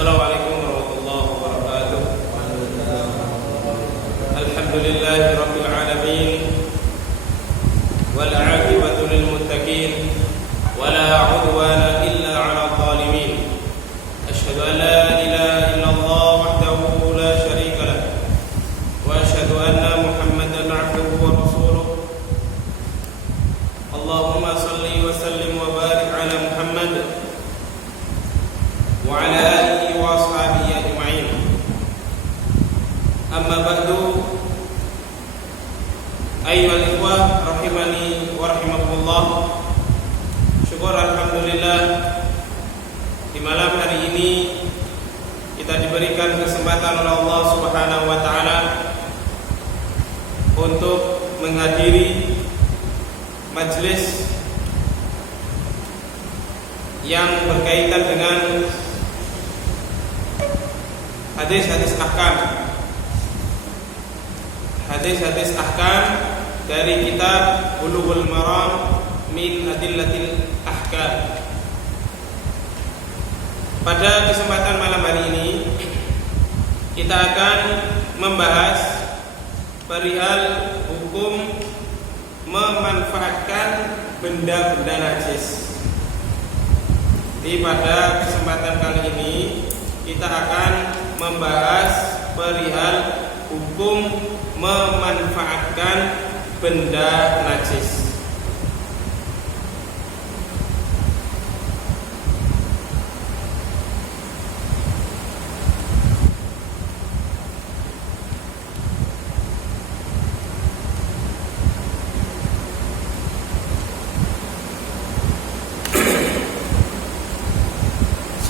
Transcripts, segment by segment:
Assalamualaikum warahmatullahi wabarakatuh. Alhamdulillahi rabbil alamin, wal 'aqibatu lil muttaqin, wala 'udwana illa 'alal zalimin. Asyhadu an la ilaha illallah wahdahu la syarika lah, wa asyhadu anna Muhammadan 'abduhu wa rasuluh. Allahumma shalli wa sallim wa barik 'ala Muhammad wa 'ala alihi wa ashabihi ajma'in. Amma ba'du. Ayyuhal ikhwah rahimani wa rahimakumullah. Syukur alhamdulillah, di malam hari ini kita diberikan kesempatan oleh Allah Subhanahu wa taala untuk menghadiri majelis yang berkaitan dengan hadis-hadis ahkam. Hadis-hadis ahkam dari kitab Bulughul Maram min Adillatil Ahkam. Pada kesempatan malam hari ini kita akan membahas perihal hukum memanfaatkan benda-benda najis. Di pada kesempatan kali ini kita akan membahas perihal hukum memanfaatkan benda najis.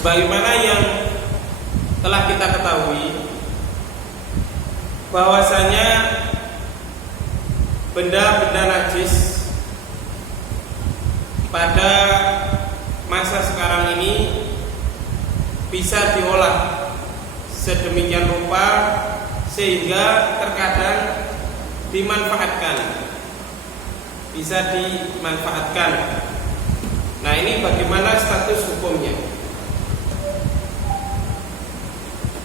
Sebagaimana yang telah kita ketahui bahwasanya benda-benda najis pada masa sekarang ini bisa diolah sedemikian rupa sehingga terkadang dimanfaatkan, bisa dimanfaatkan. Nah, ini bagaimana status hukumnya?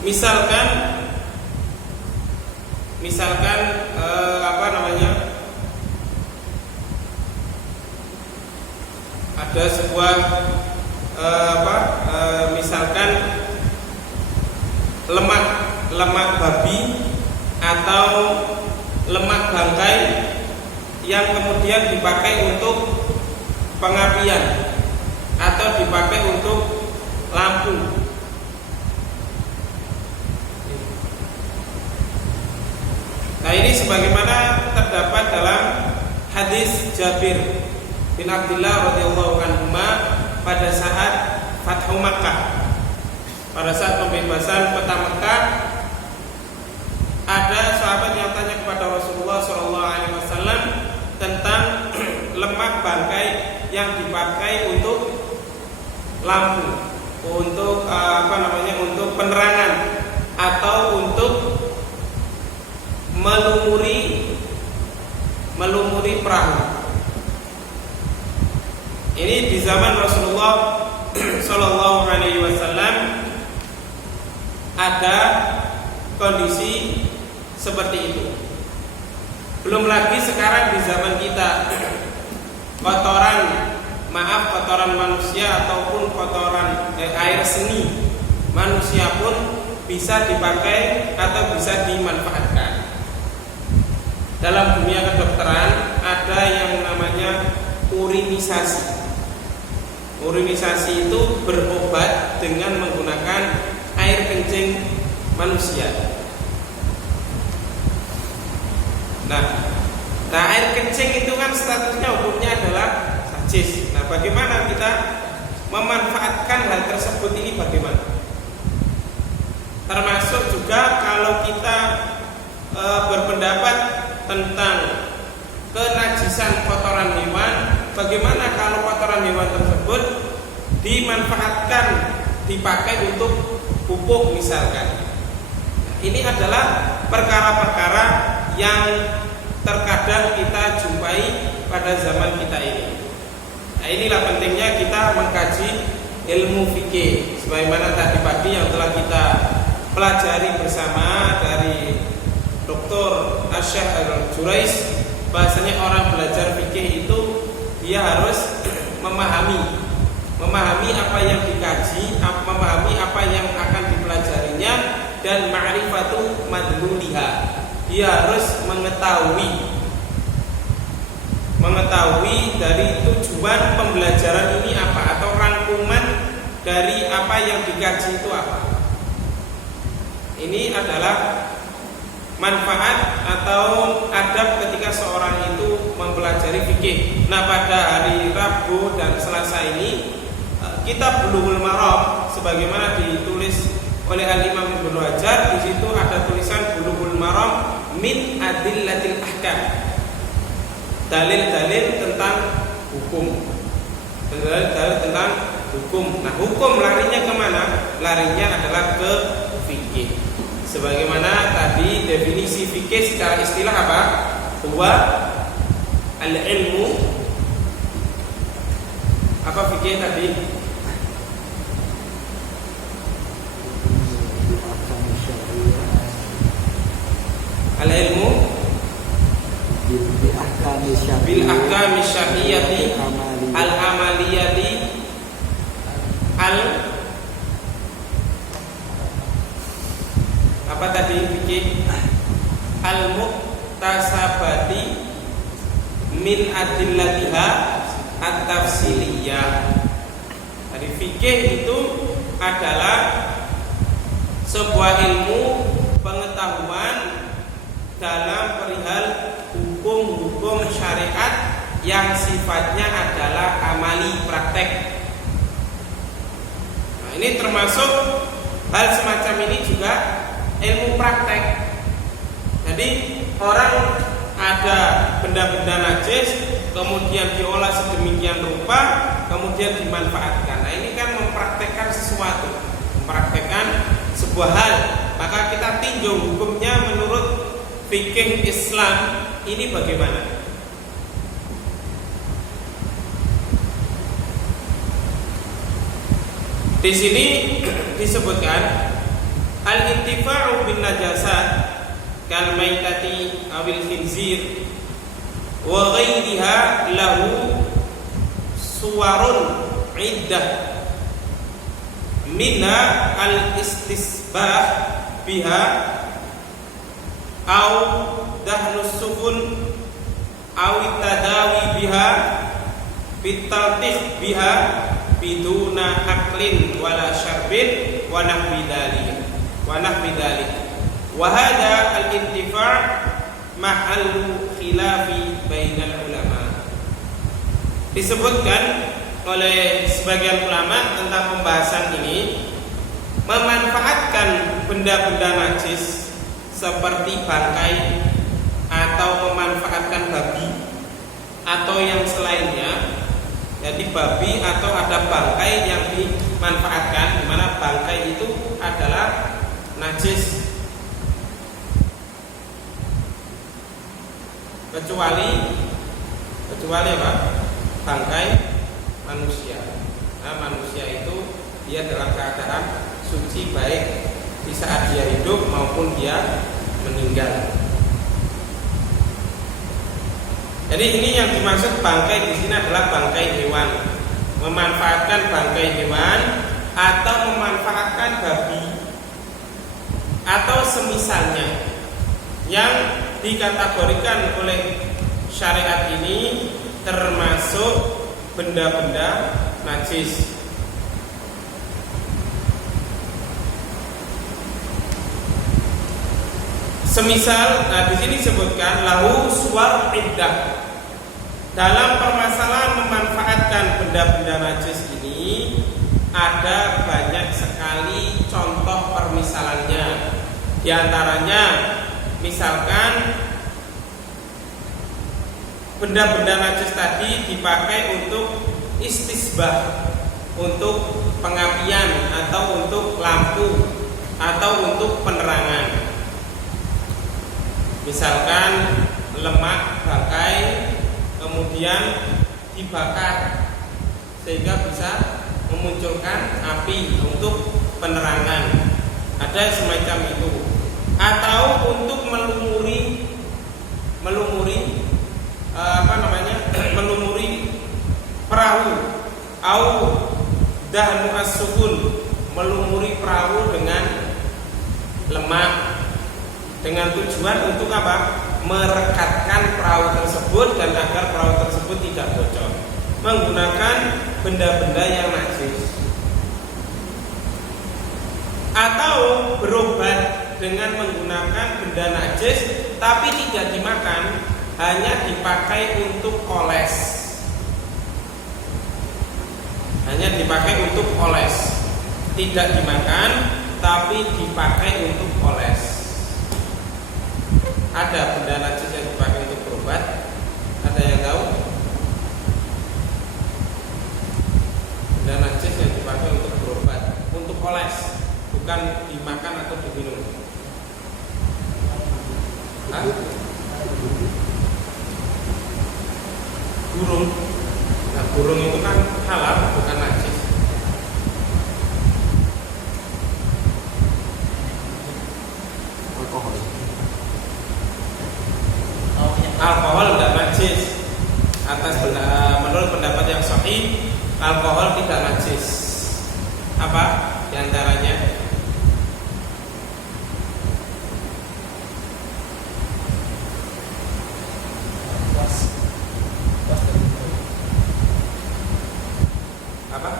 Misalkan ada sebuah misalkan lemak babi atau lemak bangkai yang kemudian dipakai untuk pengapian atau dipakai untuk lampu. Nah, ini sebagaimana terdapat dalam hadis Jabir bin Abdullah radhiyallahu anhu pada saat Fathu Makkah, pada saat pembebasan kota Makkah, ada sahabat yang tanya kepada Rasulullah SAW tentang lemak bangkai yang dipakai untuk lampu, untuk untuk penerangan atau untuk melumuri perahu. Ini di zaman Rasulullah Sallallahu Alaihi Wasallam ada kondisi seperti itu. Belum lagi sekarang di zaman kita, kotoran manusia ataupun kotoran air seni manusia pun bisa dipakai atau bisa dimanfaatkan. Dalam dunia kedokteran ada yang namanya urinisasi. Urinisasi itu berobat dengan menggunakan air kencing manusia. Nah, air kencing itu kan statusnya hukumnya adalah najis. Nah, bagaimana kita memanfaatkan hal tersebut ini bagaimana? Termasuk juga kalau kita berpendapat tentang kenajisan kotoran hewan, bagaimana kalau kotoran hewan tersebut dimanfaatkan, dipakai untuk pupuk misalkan. Ini adalah perkara-perkara yang terkadang kita jumpai pada zaman kita ini. Nah, inilah pentingnya kita mengkaji ilmu fikih sebagaimana tadi pagi yang telah kita pelajari bersama dari Dr. Asy'ad Al-Jurais, bahasanya orang belajar fikih itu dia harus memahami apa yang dikaji, memahami apa yang akan dipelajarinya, dan ma'rifatu madluliha. Dia harus mengetahui dari tujuan pembelajaran ini apa, atau rangkuman dari apa yang dikaji itu apa. Ini adalah manfaat atau adab ketika seorang itu mempelajari fikih. Nah, pada hari Rabu dan Selasa ini kitab Bulughul Maram sebagaimana ditulis oleh Al-Imam Ibnu Hajar, di situ ada tulisan Bulughul Maram min adillatil ahkam. Dalil-dalil tentang hukum. Dalil-dalil tentang hukum. Nah, hukum larinya kemana? Larinya adalah ke fikih. Sebagaimana tadi definisi fikih secara istilah apa? Huwa al-ilmu. Apa fikih tadi? Al-ilmu bil ahkami syar'iyyati al-amaliyati apa tadi fikih al-muktasabati min adillatiha at-tafsiliyah. Jadi fikih itu adalah sebuah ilmu pengetahuan dalam perihal hukum-hukum syariat yang sifatnya adalah amali, praktek. Nah, ini termasuk hal semacam ini juga ilmu praktek. Jadi orang ada benda-benda najis, kemudian diolah sedemikian rupa, kemudian dimanfaatkan. Nah, ini kan mempraktekkan sesuatu, mempraktekkan sebuah hal. Maka kita tinjau hukumnya menurut fikih Islam ini bagaimana. Di sini disebutkan al-intifa'u bin najasat kal maitati awil khinzir wa ghairiha lahu suwarun iddah minha al-istisbah biha au dahnus sufun au tadawi biha bitaltih biha biduna aklin wala syarbin wa nahwi dzalik wa hadha al-intifa' mahallu khilafi bainal ulama. Disebutkan oleh sebagian ulama tentang pembahasan ini, memanfaatkan benda-benda najis seperti bangkai atau memanfaatkan babi atau yang selainnya. Jadi babi atau ada bangkai yang dimanfaatkan, di mana bangkai itu adalah najis, kecuali apa? Bangkai manusia. Nah, manusia itu dia dalam keadaan suci baik di saat dia hidup maupun dia meninggal. Jadi ini yang dimaksud bangkai di sini adalah bangkai hewan. Memanfaatkan bangkai hewan atau memanfaatkan babi atau semisalnya yang dikategorikan oleh syariat ini termasuk benda-benda najis. Semisal, nah di sini disebutkan lahu suwar iddah. Dalam permasalahan memanfaatkan benda-benda najis ini ada banyak sekali contoh permisalannya. Di antaranya, misalkan benda-benda najis tadi dipakai untuk istisbah, untuk pengapian atau untuk lampu atau untuk penerangan. Misalkan lemak bangkai kemudian dibakar sehingga bisa memunculkan api untuk penerangan, ada semacam itu, atau untuk melumuri melumuri perahu, au dahnu as-sukun, melumuri perahu dengan lemak, dengan tujuan untuk apa? Merekatkan perahu tersebut dan agar perahu tersebut tidak bocor, menggunakan benda-benda yang najis. Atau berobat dengan menggunakan benda najis tapi tidak dimakan, hanya dipakai untuk oles. Hanya dipakai untuk oles, tidak dimakan tapi dipakai untuk oles. Ada benda najis yang dipakai untuk berobat? Ada yang tahu? Benda najis yang dipakai untuk berobat, untuk oles, bukan dimakan atau diminum. Hah? Burung. Nah, burung itu kan halal, bukan najis. Alkohol tidak najis. Menurut pendapat yang sahih, alkohol tidak najis. Apa diantaranya? Apa?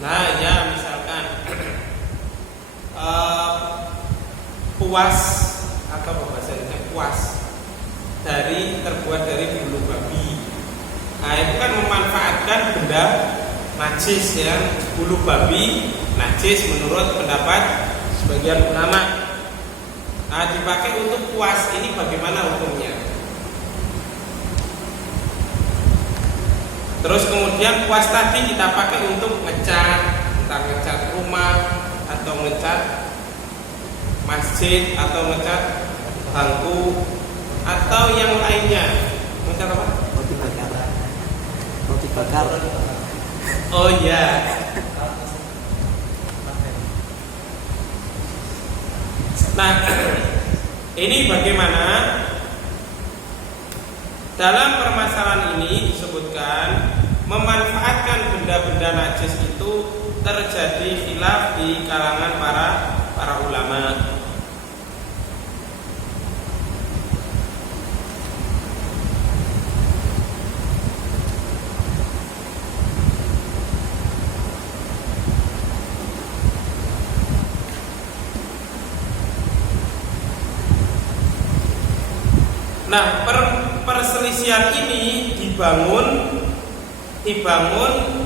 Nah, ya misalkan puas atau bahasanya puas terbuat dari bulu babi. Nah, itu kan memanfaatkan benda najis ya, bulu babi najis menurut pendapat sebagian ulama. Nah, dipakai untuk puas, ini bagaimana hukumnya? Terus kemudian puas tadi kita pakai untuk ngecat, entah ngecat rumah atau ngecat masjid atau ngecat bangku atau yang lainnya. Ngecat apa? Roti bakar. Roti bakar. Oh iya. Nah, ini bagaimana? Dalam permasalahan ini disebutkan memanfaatkan benda-benda najis itu terjadi khilaf di kalangan para ulama. Nah, perselisihan ini dibangun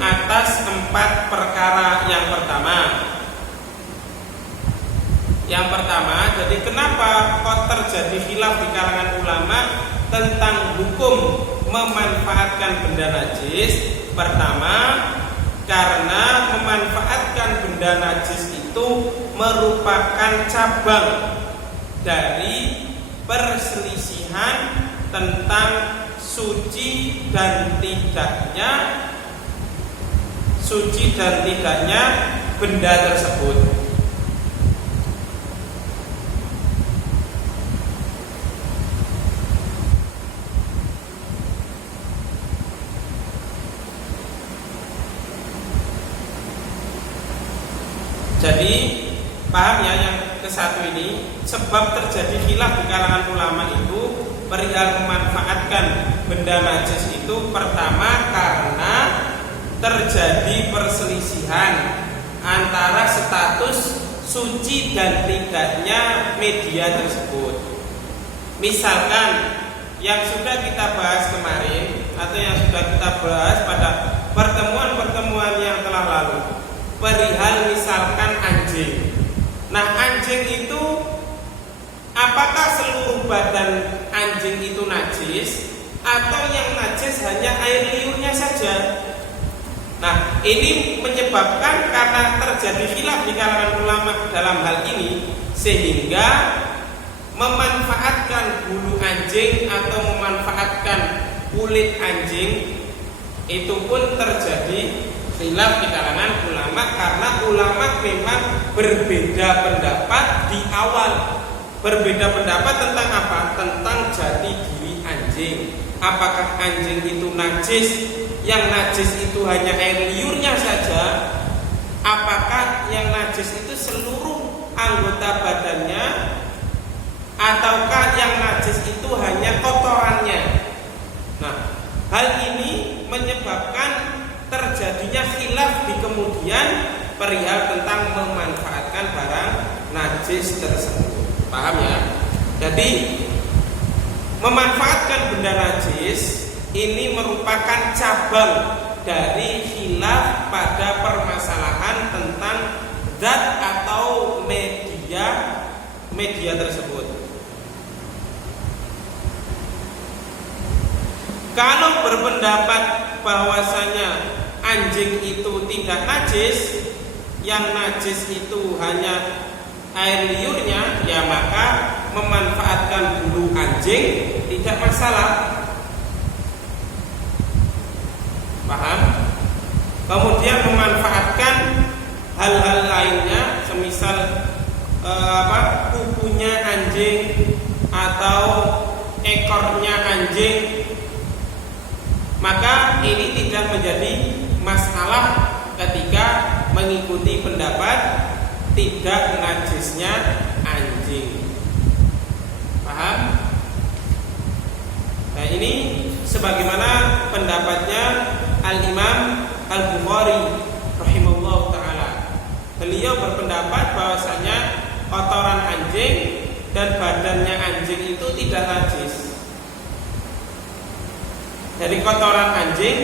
atas 4 perkara. Yang pertama, jadi kenapa kok terjadi khilaf di kalangan ulama tentang hukum memanfaatkan benda najis? Pertama, karena memanfaatkan benda najis itu merupakan cabang dari perselisihan tentang suci dan tidaknya benda tersebut. Jadi paham ya yang ke-1 ini, sebab terjadi khilaf di kalangan ulama itu perihal memanfaatkan benda najis itu pertama karena terjadi perselisihan antara status suci dan tidaknya media tersebut. Misalkan yang sudah kita bahas kemarin atau yang sudah kita bahas pada pertemuan-pertemuan yang telah lalu, perihal misalkan anjing. Nah, anjing itu apakah seluruh badan anjing itu najis atau yang najis hanya air liurnya saja? Nah, ini menyebabkan karena terjadi khilaf di kalangan ulama dalam hal ini, sehingga memanfaatkan bulu anjing atau memanfaatkan kulit anjing itu pun terjadi khilaf di kalangan ulama karena ulama memang berbeda pendapat di awal. Berbeda pendapat tentang apa? Tentang jati diri anjing. Apakah anjing itu najis? Yang najis itu hanya air liurnya saja? Apakah yang najis itu seluruh anggota badannya? Ataukah yang najis itu hanya kotorannya? Nah, hal ini menyebabkan terjadinya khilaf di kemudian perihal tentang memanfaatkan barang najis tersebut. Paham ya? Jadi memanfaatkan benda najis ini merupakan cabang dari khilaf pada permasalahan tentang zat atau media tersebut. Kalau berpendapat bahwasanya anjing itu tidak najis, yang najis itu hanya air liurnya, ya maka memanfaatkan bulu anjing tidak masalah. Paham? Kemudian memanfaatkan hal-hal lainnya, semisal kukunya anjing atau ekornya anjing, maka ini tidak menjadi masalah ketika mengikuti pendapat tidak najisnya anjing. Paham? Nah, ini sebagaimana pendapatnya Al-Imam Al-Bukhari rahimahullah ta'ala. Beliau berpendapat bahwasanya kotoran anjing dan badannya anjing itu tidak najis. Jadi kotoran anjing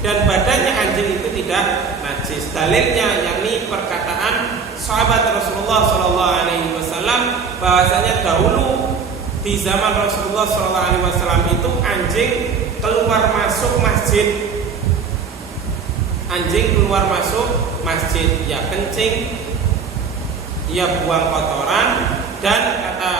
dan badannya anjing itu tidak najis. Dalilnya yakni perkataan sahabat Rasulullah SAW bahwasanya dahulu di zaman Rasulullah SAW itu anjing keluar masuk masjid. Anjing keluar masuk masjid, ya kencing, ya buang kotoran, dan kata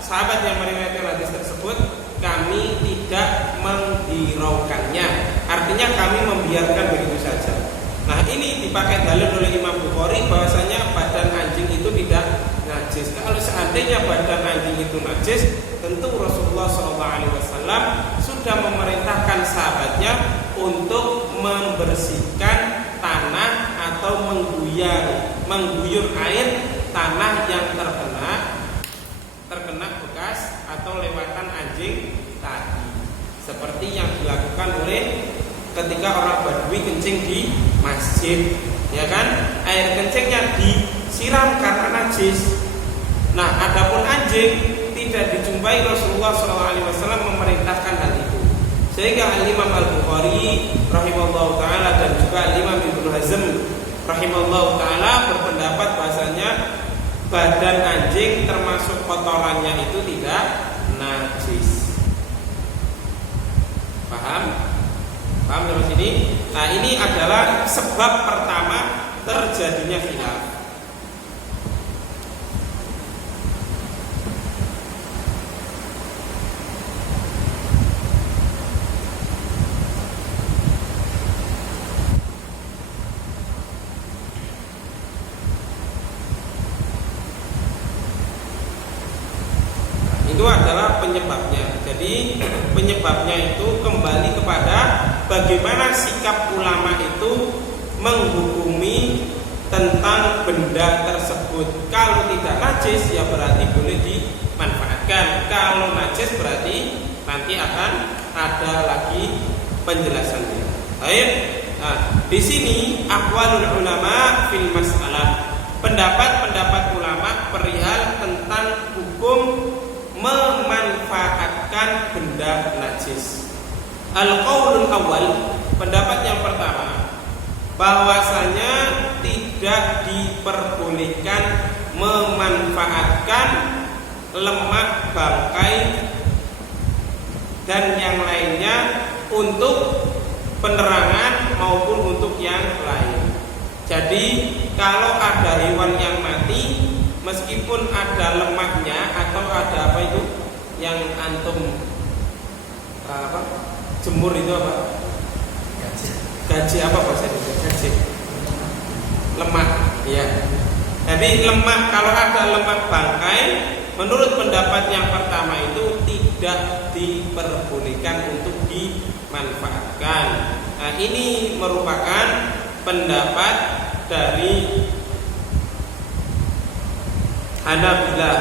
sahabat yang meriwayatkan hadis tersebut, kami tidak menghiraukannya. Artinya kami membiarkan begitu saja. Nah, ini dipakai dalil oleh Imam Bukhari bahwasanya badan anjing itu tidak najis. Kalau seandainya badan anjing itu najis, tentu Rasulullah SAW sudah memerintahkan sahabatnya untuk membersihkan tanah atau mengguyur air tanah yang terkena bekas atau lewatan anjing tadi, seperti yang dilakukan oleh ketika orang Badui kencing di masjid, ya kan? Air kencingnya disiram karena najis. Nah, adapun anjing tidak dijumpai Rasulullah SAW memerintahkan hal itu. Sehingga Al-Imam Al-Bukhari rahimahullah ta'ala dan juga Al-Imam Ibnu Hazm rahimahullah ta'ala berpendapat bahasanya badan anjing termasuk kotorannya itu tidak najis. Paham? Paham sampai sini? Nah, ini adalah sebab pertama terjadinya khilaf. Itu adalah penyebabnya. Jadi penyebabnya itu kembali kepada bagaimana sikap ulama itu menghukumi tentang benda tersebut. Kalau tidak najis ya berarti boleh dimanfaatkan. Kalau najis berarti nanti akan ada lagi penjelasannya. Baik. Nah, di sini aqwalul ulama fil mas'alah. Pendapat-pendapat ulama perihal tentang hukum memanfaatkan benda najis. Al-qaulul awal, pendapat yang pertama, bahwasanya tidak diperbolehkan memanfaatkan lemak bangkai dan yang lainnya untuk penerangan maupun untuk yang lain. Jadi kalau ada hewan yang mati, meskipun ada lemaknya atau ada apa itu yang antum jemur itu apa? Gaji apa bahasa Indonesia? Gaji. Ya. Jadi lemak, kalau ada lemak bangkai, menurut pendapat yang pertama itu tidak diperbolehkan untuk dimanfaatkan. Nah, ini merupakan pendapat dari Hanabilah.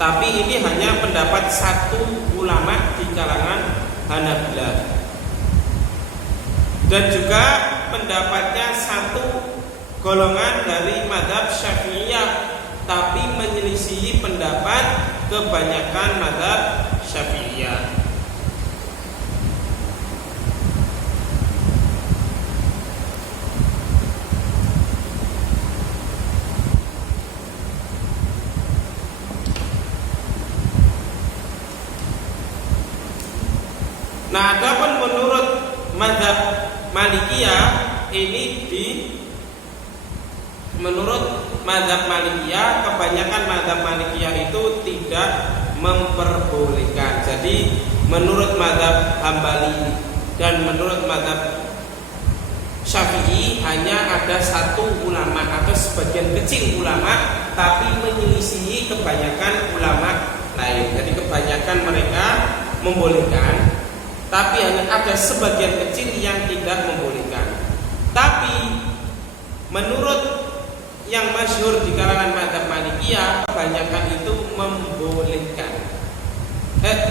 Tapi ini hanya pendapat satu ulama di kalangan Hanabilah. Dan juga pendapatnya satu golongan dari mazhab Syafi'iyah, tapi menyelisihi pendapat kebanyakan mazhab Syafi'iyah. Nah, adapun menurut mazhab Malikiyah menurut mazhab Malikiyah, kebanyakan mazhab Malikiyah itu tidak memperbolehkan. Jadi menurut mazhab Hambali dan menurut mazhab Syafi'i hanya ada satu ulama atau sebagian kecil ulama, tapi menyelisihi kebanyakan ulama lain. Jadi kebanyakan mereka membolehkan, tapi hanya ada sebagian kecil yang tidak membolehkan. Tapi menurut yang masyhur di kalangan mazhab Malikiyah, kebanyakan itu membolehkan.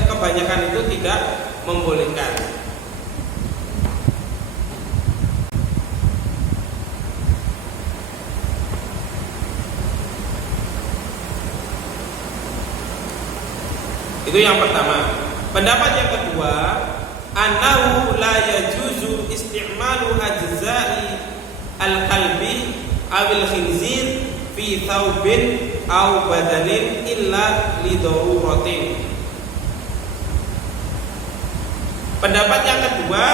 Kebanyakan itu tidak membolehkan. Itu yang pertama. Pendapat yang kedua, annahu la yajuzu isti'malu ajza'i al-qalbi awil khinzir fi thawbin aw badanin illa li daruratin. Pendapat yang kedua,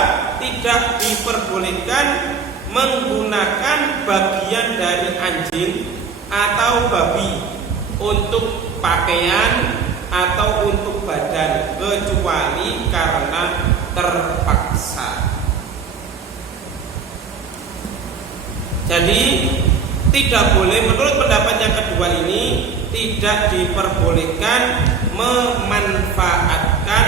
tidak diperbolehkan menggunakan bagian dari anjing atau babi untuk pakaian atau untuk badan, kecuali karena terpaksa. Jadi tidak boleh, menurut pendapat yang kedua ini, tidak diperbolehkan memanfaatkan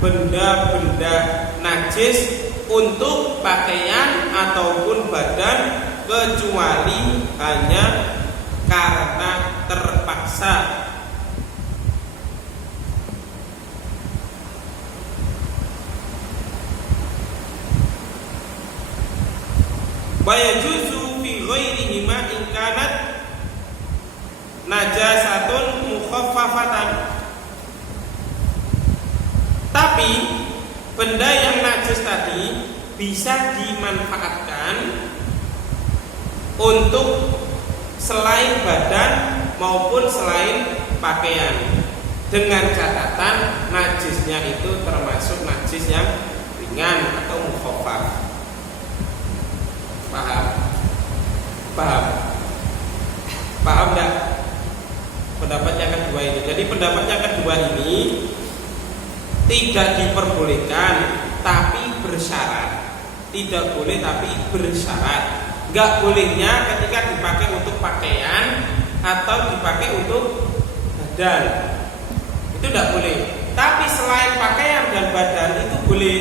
benda-benda najis untuk pakaian ataupun badan, kecuali hanya karena terpaksa. Wa yajuzu fi ghairihima in kanat najasatun mukhaffafatan. Tapi benda yang najis tadi bisa dimanfaatkan untuk selain badan maupun selain pakaian, dengan catatan najisnya itu termasuk najis yang ringan atau mukhaffaf. Paham enggak pendapat yang kedua ini? Jadi pendapat yang kedua ini tidak diperbolehkan tapi bersyarat. Tidak boleh tapi bersyarat. Enggak bolehnya ketika dipakai untuk pakaian atau dipakai untuk badan, itu tidak boleh. Tapi selain pakaian dan badan itu boleh.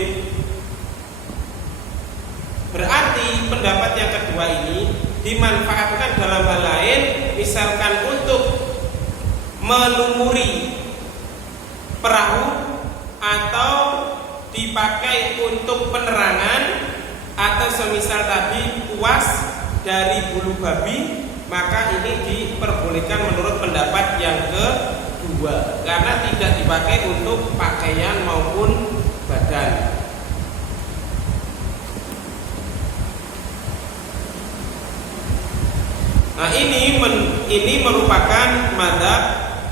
Berarti pendapat yang kedua ini dimanfaatkan dalam hal lain, misalkan untuk melumuri perahu, atau dipakai untuk penerangan, atau semisal tadi kuas dari bulu babi, maka ini diperbolehkan menurut pendapat yang kedua, karena tidak dipakai untuk pakaian maupun badan. Nah, ini merupakan mazhab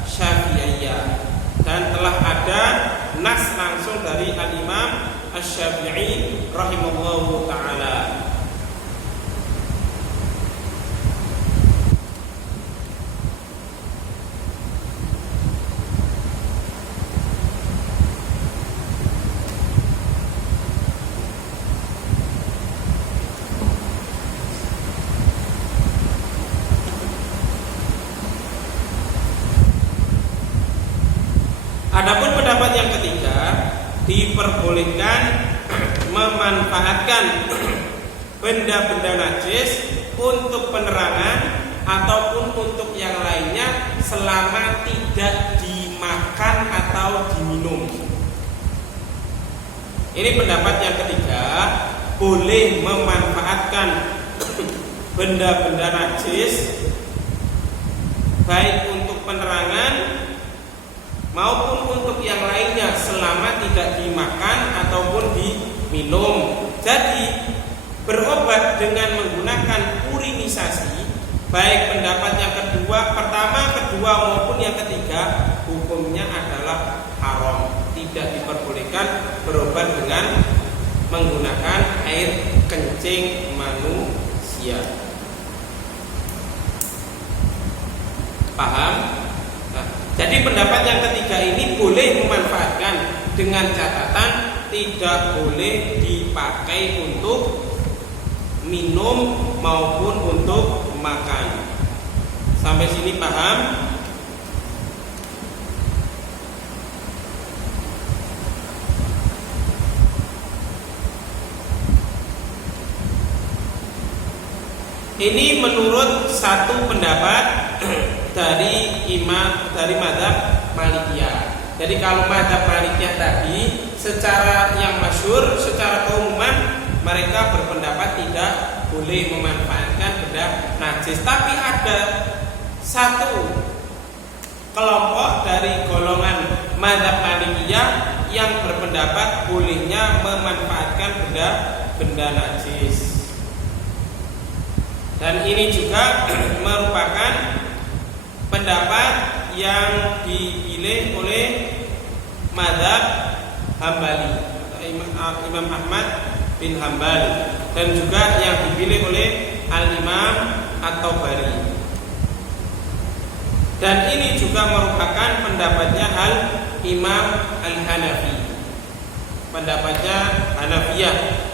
Syafi'iyah, dan telah ada nas langsung dari Al-Imam Asy-Syafi'i rahimahullahu taala. diperbolehkan memanfaatkan benda-benda najis untuk penerangan ataupun untuk yang lainnya selama tidak dimakan atau diminum. Ini pendapat yang ketiga, boleh memanfaatkan benda-benda najis baik untuk penerangan maupun untuk yang lainnya selama tidak dimakan ataupun diminum. Jadi berobat dengan menggunakan urinisasi, baik pendapat yang pertama, kedua maupun yang ketiga, hukumnya adalah haram. Tidak diperbolehkan berobat dengan menggunakan air kencing manusia. Paham? Nah, jadi pendapat yang ketiga ini boleh memanfaatkan dengan catatan tidak boleh dipakai untuk minum maupun untuk makan. Sampai sini paham? Ini menurut satu pendapat dari mazhab Malikiyah. Jadi kalau mazhab Malikiyah tadi secara yang masyhur, secara keumuman mereka berpendapat tidak boleh memanfaatkan benda najis. Tapi ada satu kelompok dari golongan mazhab Malikiyah yang berpendapat bolehnya memanfaatkan benda najis. Dan ini juga merupakan pendapat yang dipilih oleh mazhab Hambali, Imam Ahmad bin Hambal, dan juga yang dipilih oleh Al-Imam At-Tabari. Dan ini juga merupakan pendapatnya Al-Imam Al-Hanafi, pendapatnya Hanafiyah.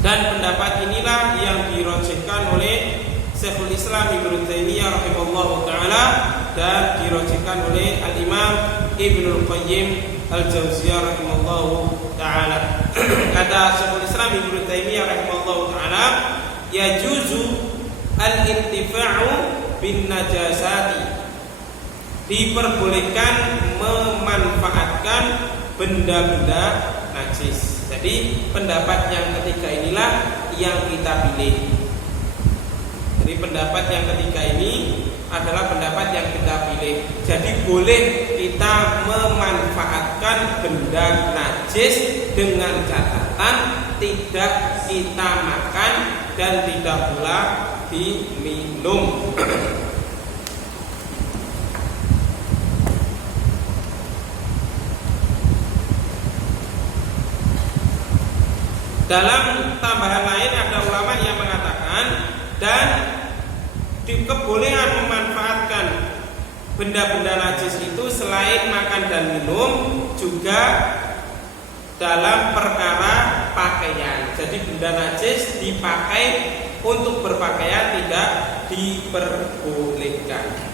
Dan pendapat inilah yang dirojihkan oleh Syekhul Islam Ibnu Taimiyah rahimahullahu taala dan dirojihkan oleh Al-Imam Ibnul Qayyim Al-Jauziyah rahimahullahu taala. Kata Syekhul Islam Ibnu Taimiyah rahimahullahu taala, yajuzu al-intifa'u bin najasati, diperbolehkan memanfaatkan benda-benda najis. Jadi pendapat yang ketiga inilah yang kita pilih. Jadi pendapat yang ketiga ini adalah pendapat yang kita pilih. Jadi boleh kita memanfaatkan benda najis dengan catatan tidak kita makan dan tidak pula diminum. Dalam tambahan lain ada ulama yang mengatakan dan kebolehan memanfaatkan benda-benda najis itu selain makan dan minum juga dalam perkara pakaian. Jadi benda najis dipakai untuk berpakaian tidak diperbolehkan.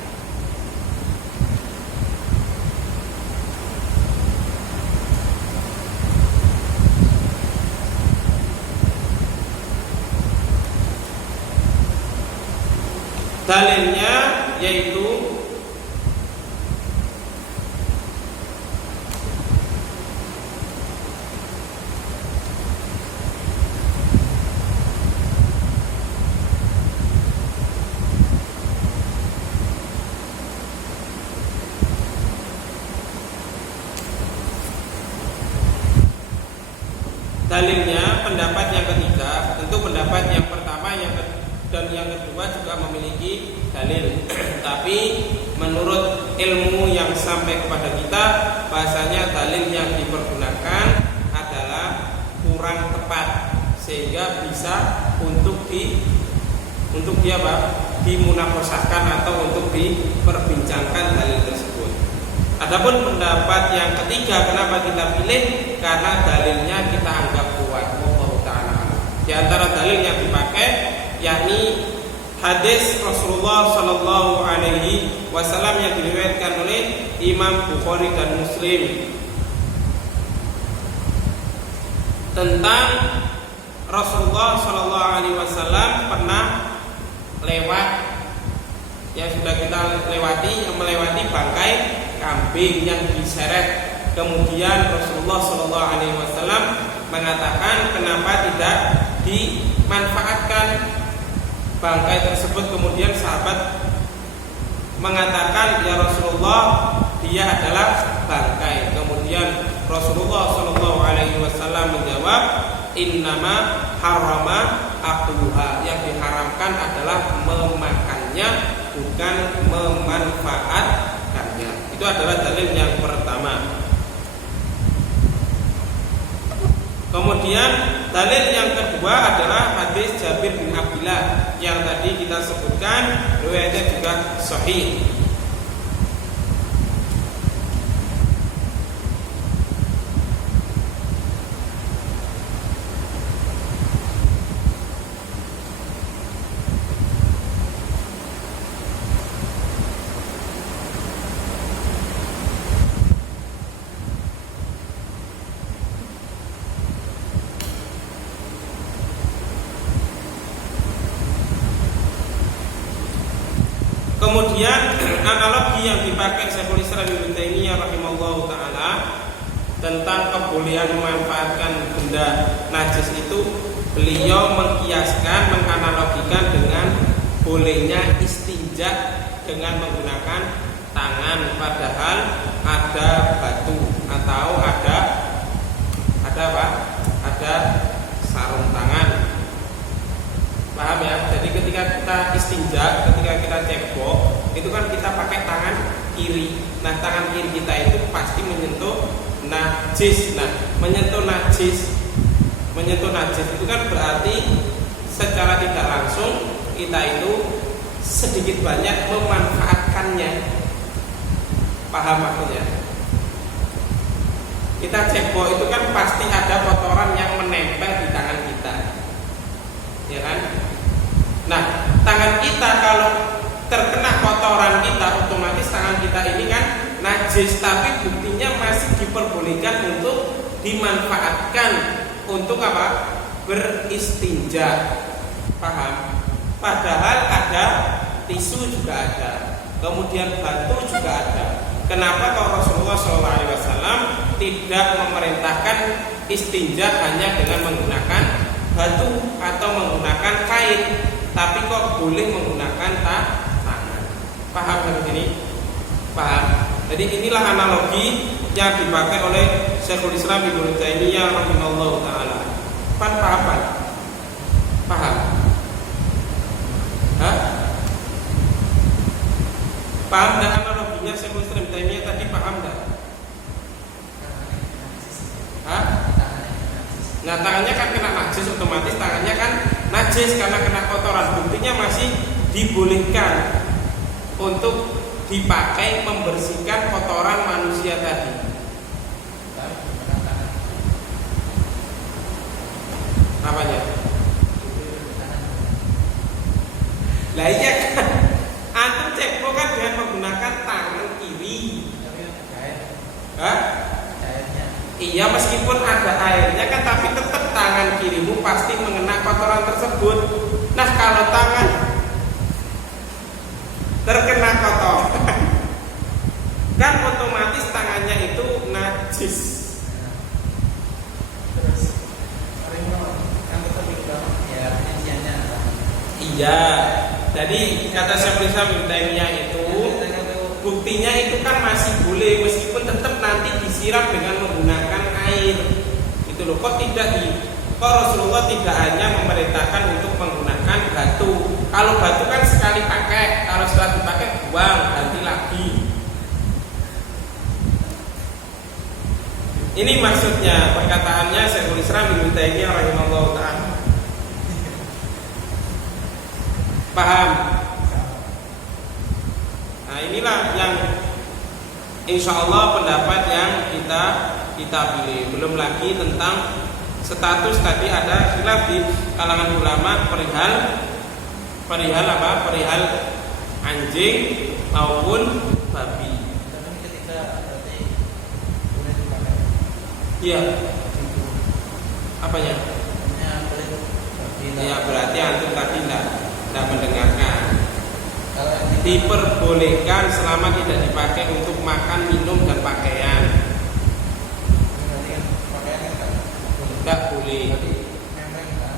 Dalilnya yaitu dalilnya pendapat yang ketiga, tentu pendapat yang pertama dan yang kedua juga memiliki dalil. Tapi menurut ilmu yang sampai kepada kita, bahasanya dalil yang dipergunakan adalah kurang tepat sehingga bisa untuk dimunakosahkan atau untuk diperbincangkan dalil tersebut. Adapun pendapat yang ketiga, kenapa kita pilih? Karena dalilnya kita anggap kuat. Wallahu ta'ala. Di antara dalil yang dipakai yakni hadis Rasulullah Sallallahu Alaihi Wasallam yang diriwayatkan oleh Imam Bukhari dan Muslim. tentang Rasulullah Shallallahu Alaihi Wasallam pernah lewat, yang sudah kita lewati, yang melewati bangkai kambing yang diseret. Kemudian Rasulullah Shallallahu Alaihi Wasallam mengatakan kenapa tidak dimanfaatkan bangkai tersebut. Kemudian sahabat mengatakan, ya Rasulullah, dia adalah bangkai. Kemudian Rasulullah Shallallahu Alaihi Wasallam menjawab, innama harama akluha, yang diharamkan adalah memakannya, bukan memanfaatkannya. Itu adalah dalil yang pertama. Kemudian dalil yang kedua adalah hadis Jabir bin Abdullah yang tadi kita sebutkan, riwayatnya juga sahih. Kemudian analogi yang dipakai Syekhul Islam Ibnu Taimiyah rahimahullahu taala tentang kebolehan memanfaatkan benda najis itu, beliau mengkiaskan, menganalogikan dengan bolehnya istinja dengan menggunakan tangan, padahal ada batu atau ada apa? Ada sarung tangan. Paham ya? Jadi ketika kita istinja, ketika kita cebok, itu kan kita pakai tangan kiri. Nah, tangan kiri kita itu pasti menyentuh najis. Nah, menyentuh najis itu kan berarti secara tidak langsung kita itu sedikit banyak memanfaatkannya. Paham maksudnya? Kita cebok itu kan pasti ada kotoran yang menempel di tangan kita, ya kan? Nah, tangan kita kalau terkena kotoran kita, otomatis tangan kita ini kan najis, tapi buktinya masih diperbolehkan untuk dimanfaatkan untuk apa? Beristinja. Paham? Padahal ada tisu juga ada, kemudian batu juga ada. Kenapa kalau Rasulullah SAW tidak memerintahkan istinja hanya dengan menggunakan batu atau menggunakan kain, tapi kok boleh menggunakan tangan? Paham dari sini? Paham? Jadi inilah analogi yang dipakai oleh Syekhul Islam Ibnu Taimiyah rahimahullahu taala. Paham? Paham? Hah? Paham dan analoginya Syekhul Islam Ibnu Taimiyah tadi, paham enggak? Hah? Nah, tangannya kan kena najis, otomatis tangannya kan najis karena kena kotoran. Buktinya masih dibolehkan untuk dipakai membersihkan kotoran manusia tadi. Apanya? Lah iya kan, antum cebok kan dengan menggunakan tangan kiri. Hah? Iya, meskipun ada airnya kan, tapi tetap tangan kirimu pasti mengena kotoran tersebut. Nah, kalau tangan terkena kotoran kan otomatis tangannya itu najis. Terus kan tetap ya rinciannya apa? Iya. Jadi kata Syekhul Islam Ibnu Taimiyah itu buktinya itu kan masih boleh meskipun tetap nanti disiram dengan menggunakan air. Itu loh, kok Rasulullah tidak hanya memerintahkan untuk menggunakan batu. Kalau batu kan sekali pakai, kalau setelah dipakai buang, ganti lagi. Ini maksudnya perkataannya Syekhul Islam Ibnu Taimiyah rahimahullahu taala. Paham? Nah, inilah yang insya Allah pendapat yang kita pilih. Belum lagi tentang status tadi ada khilaf di kalangan ulama perihal apa? Perihal anjing maupun babi. Tapi ketika berarti boleh dipakai. Iya. Apanya? Boleh Ya berarti antum tadi tidak mendengarkan. Kalau yang Diperbolehkan selama tidak dipakai untuk makan, minum dan pakaian. berarti kan pakaian kan nggak boleh. Tidak boleh. Berarti memang kan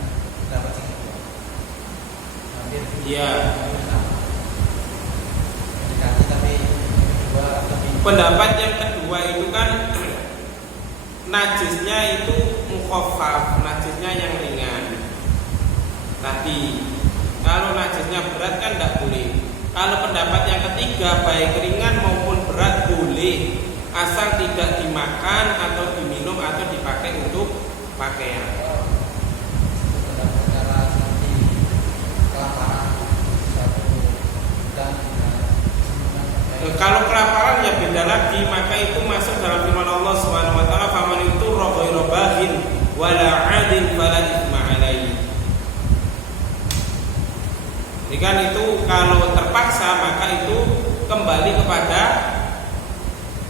dapat sih. Hampir. Iya. Hampir sama. Mendekati tapi dua lebih. Pendapat yang kedua itu kan najisnya itu mukhaffaf, najisnya yang ringan. Tadi kalau najisnya berat kan tidak boleh. Kalau pendapat yang ketiga baik ringan maupun berat boleh, asal tidak dimakan atau diminum atau dipakai untuk pakaian. Perkara seperti kelaparan satu dan Kalau kelaparan ya beda lagi, maka itu masuk dalam firman Allah Subhanahu wa taala, "Faman yuturra ghairu baghin wala 'adin fala itsma 'alaihi." Jadi kan itu kalau terpaksa maka itu kembali kepada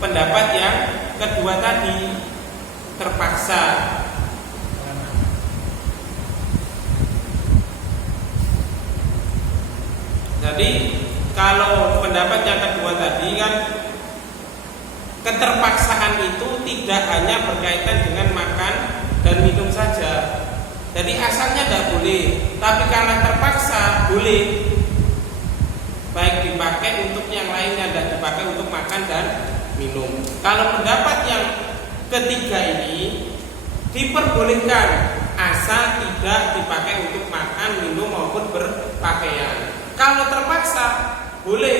pendapat yang kedua tadi, terpaksa. Jadi kalau pendapat yang kedua tadi kan keterpaksaan itu tidak hanya berkaitan dengan makan dan minum saja. Jadi asalnya tidak boleh, tapi karena terpaksa boleh. Baik dipakai untuk yang lainnya dan dipakai untuk makan dan minum. Kalau pendapat yang ketiga ini diperbolehkan asal tidak dipakai untuk makan, minum maupun berpakaian. Kalau terpaksa boleh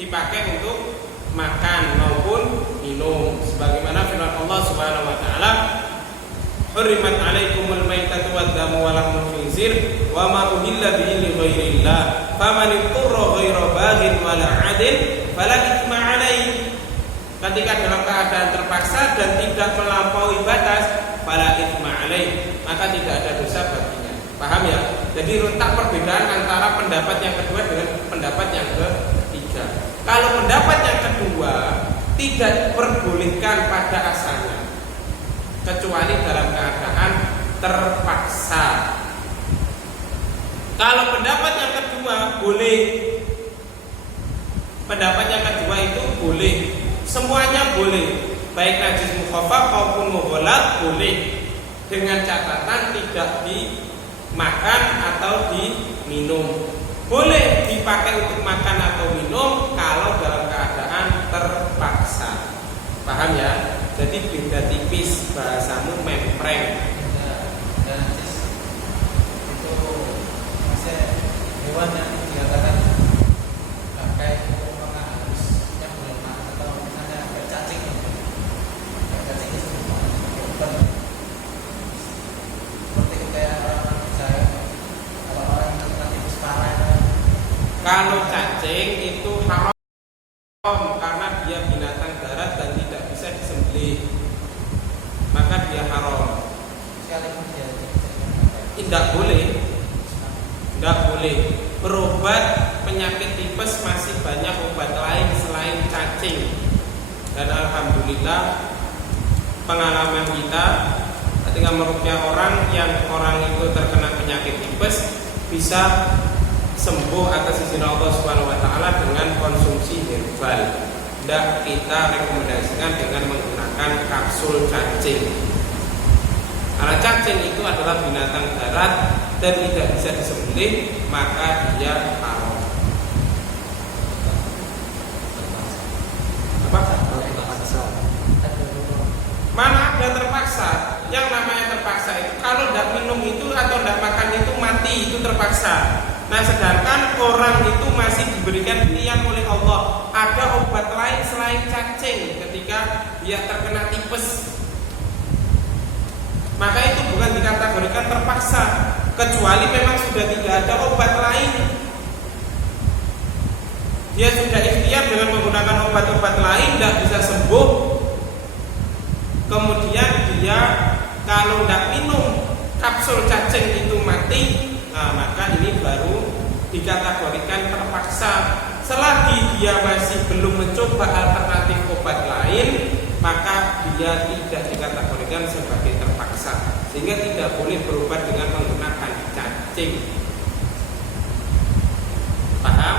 dipakai untuk makan maupun minum, sebagaimana firman Allah Subhanahu wa taala, "Hurrimat 'alaikumul maitatu wad-damu wa lahmul khinzir wa ma uhilla bihi li ghairillah, faman ittara ghaira baghin wala 'adin fala itsma 'alaihi." Ketika dalam keadaan terpaksa dan tidak melampaui batas, fala itsma 'alaihi, maka tidak ada dosa baginya. Paham ya? Jadi letak perbedaan antara pendapat yang kedua dengan pendapat yang ketiga. Kalau pendapat yang kedua tidak diperbolehkan pada asalnya kecuali dalam keadaan terpaksa. Kalau pendapat yang kedua boleh. Pendapat yang kedua itu boleh. Semuanya boleh. Baik najis mukhaffaf maupun mughalladz boleh. Dengan catatan tidak dimakan atau diminum. Boleh dipakai untuk makan atau minum kalau dalam keadaan terpaksa. Paham ya? Jadi beda tipis, bahasamu mempreng. dan najis itu masih hewan yang dikatakan pakai apakah harusnya boleh makan atau misalnya kayak cacing itu seperti kayak orang percaya kalau orang yang nanti parah Kalau cacing itu haram karena dia binatang darat dan tidak bisa disembelih, maka dia haram. sekalipun dia Tidak boleh, tidak boleh. Berobat penyakit tipes masih banyak obat lain selain cacing. Dan alhamdulillah pengalaman kita ketika meruqyah orang yang orang itu terkena penyakit tipes bisa sembuh atas izin Allah Subhanahu wa taala dengan konsumsi herbal. Tidak kita rekomendasikan dengan menggunakan kapsul cacing. Karena cacing itu adalah binatang darat dan tidak bisa disembelih, maka dia haram. Apa? Mana ada terpaksa? Yang namanya terpaksa itu kalau tidak minum itu atau tidak makan itu mati, itu terpaksa. Nah sedangkan orang itu masih diberikan pilihan oleh Allah, ada obat lain selain cacing ketika dia terkena tipes, maka itu bukan dikategorikan terpaksa, kecuali memang sudah tidak ada obat lain. Dia sudah ikhtiar dengan menggunakan obat-obat lain, tidak bisa sembuh, kemudian dia kalau tidak minum kapsul cacing itu mati. Nah, maka ini baru dikategorikan terpaksa. Selagi dia masih belum mencoba alternatif obat lain, maka dia tidak dikategorikan sebagai terpaksa, sehingga tidak boleh berobat dengan menggunakan cacing. Paham?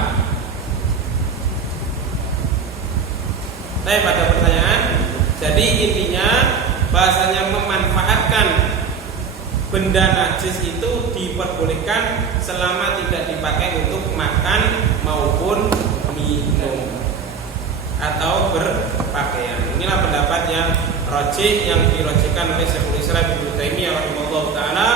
Saya pada pertanyaan. Jadi intinya bahasanya memanfaatkan benda najis itu diperbolehkan selama tidak dipakai untuk makan maupun minum atau berpakaian. Inilah pendapat yang rajih yang dirajihkan oleh Syekhul Islam Ibnu Taimiyah rahimahullahu taala,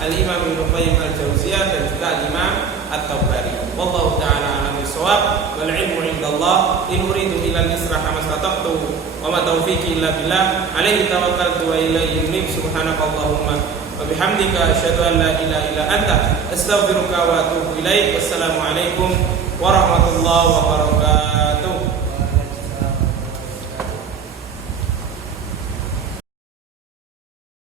Al-Imam Ibnu Qayyim Al-Jauziyah dan juga Al-Imam At-Tabari. Wallahu taala a'lam bissawab wal ilmu indallah. In uridu illa al-islah ma stata'tu wa ma taufiqi illa billah. Alaihi tawakkaltu wa ilaihi unib. Subhanakallahumma wa bihamdika asyhadu an la ilaha illa anta astaghfiruka wa atubu ilaik. Wassalamu alaikum warahmatullahi wabarakatuh.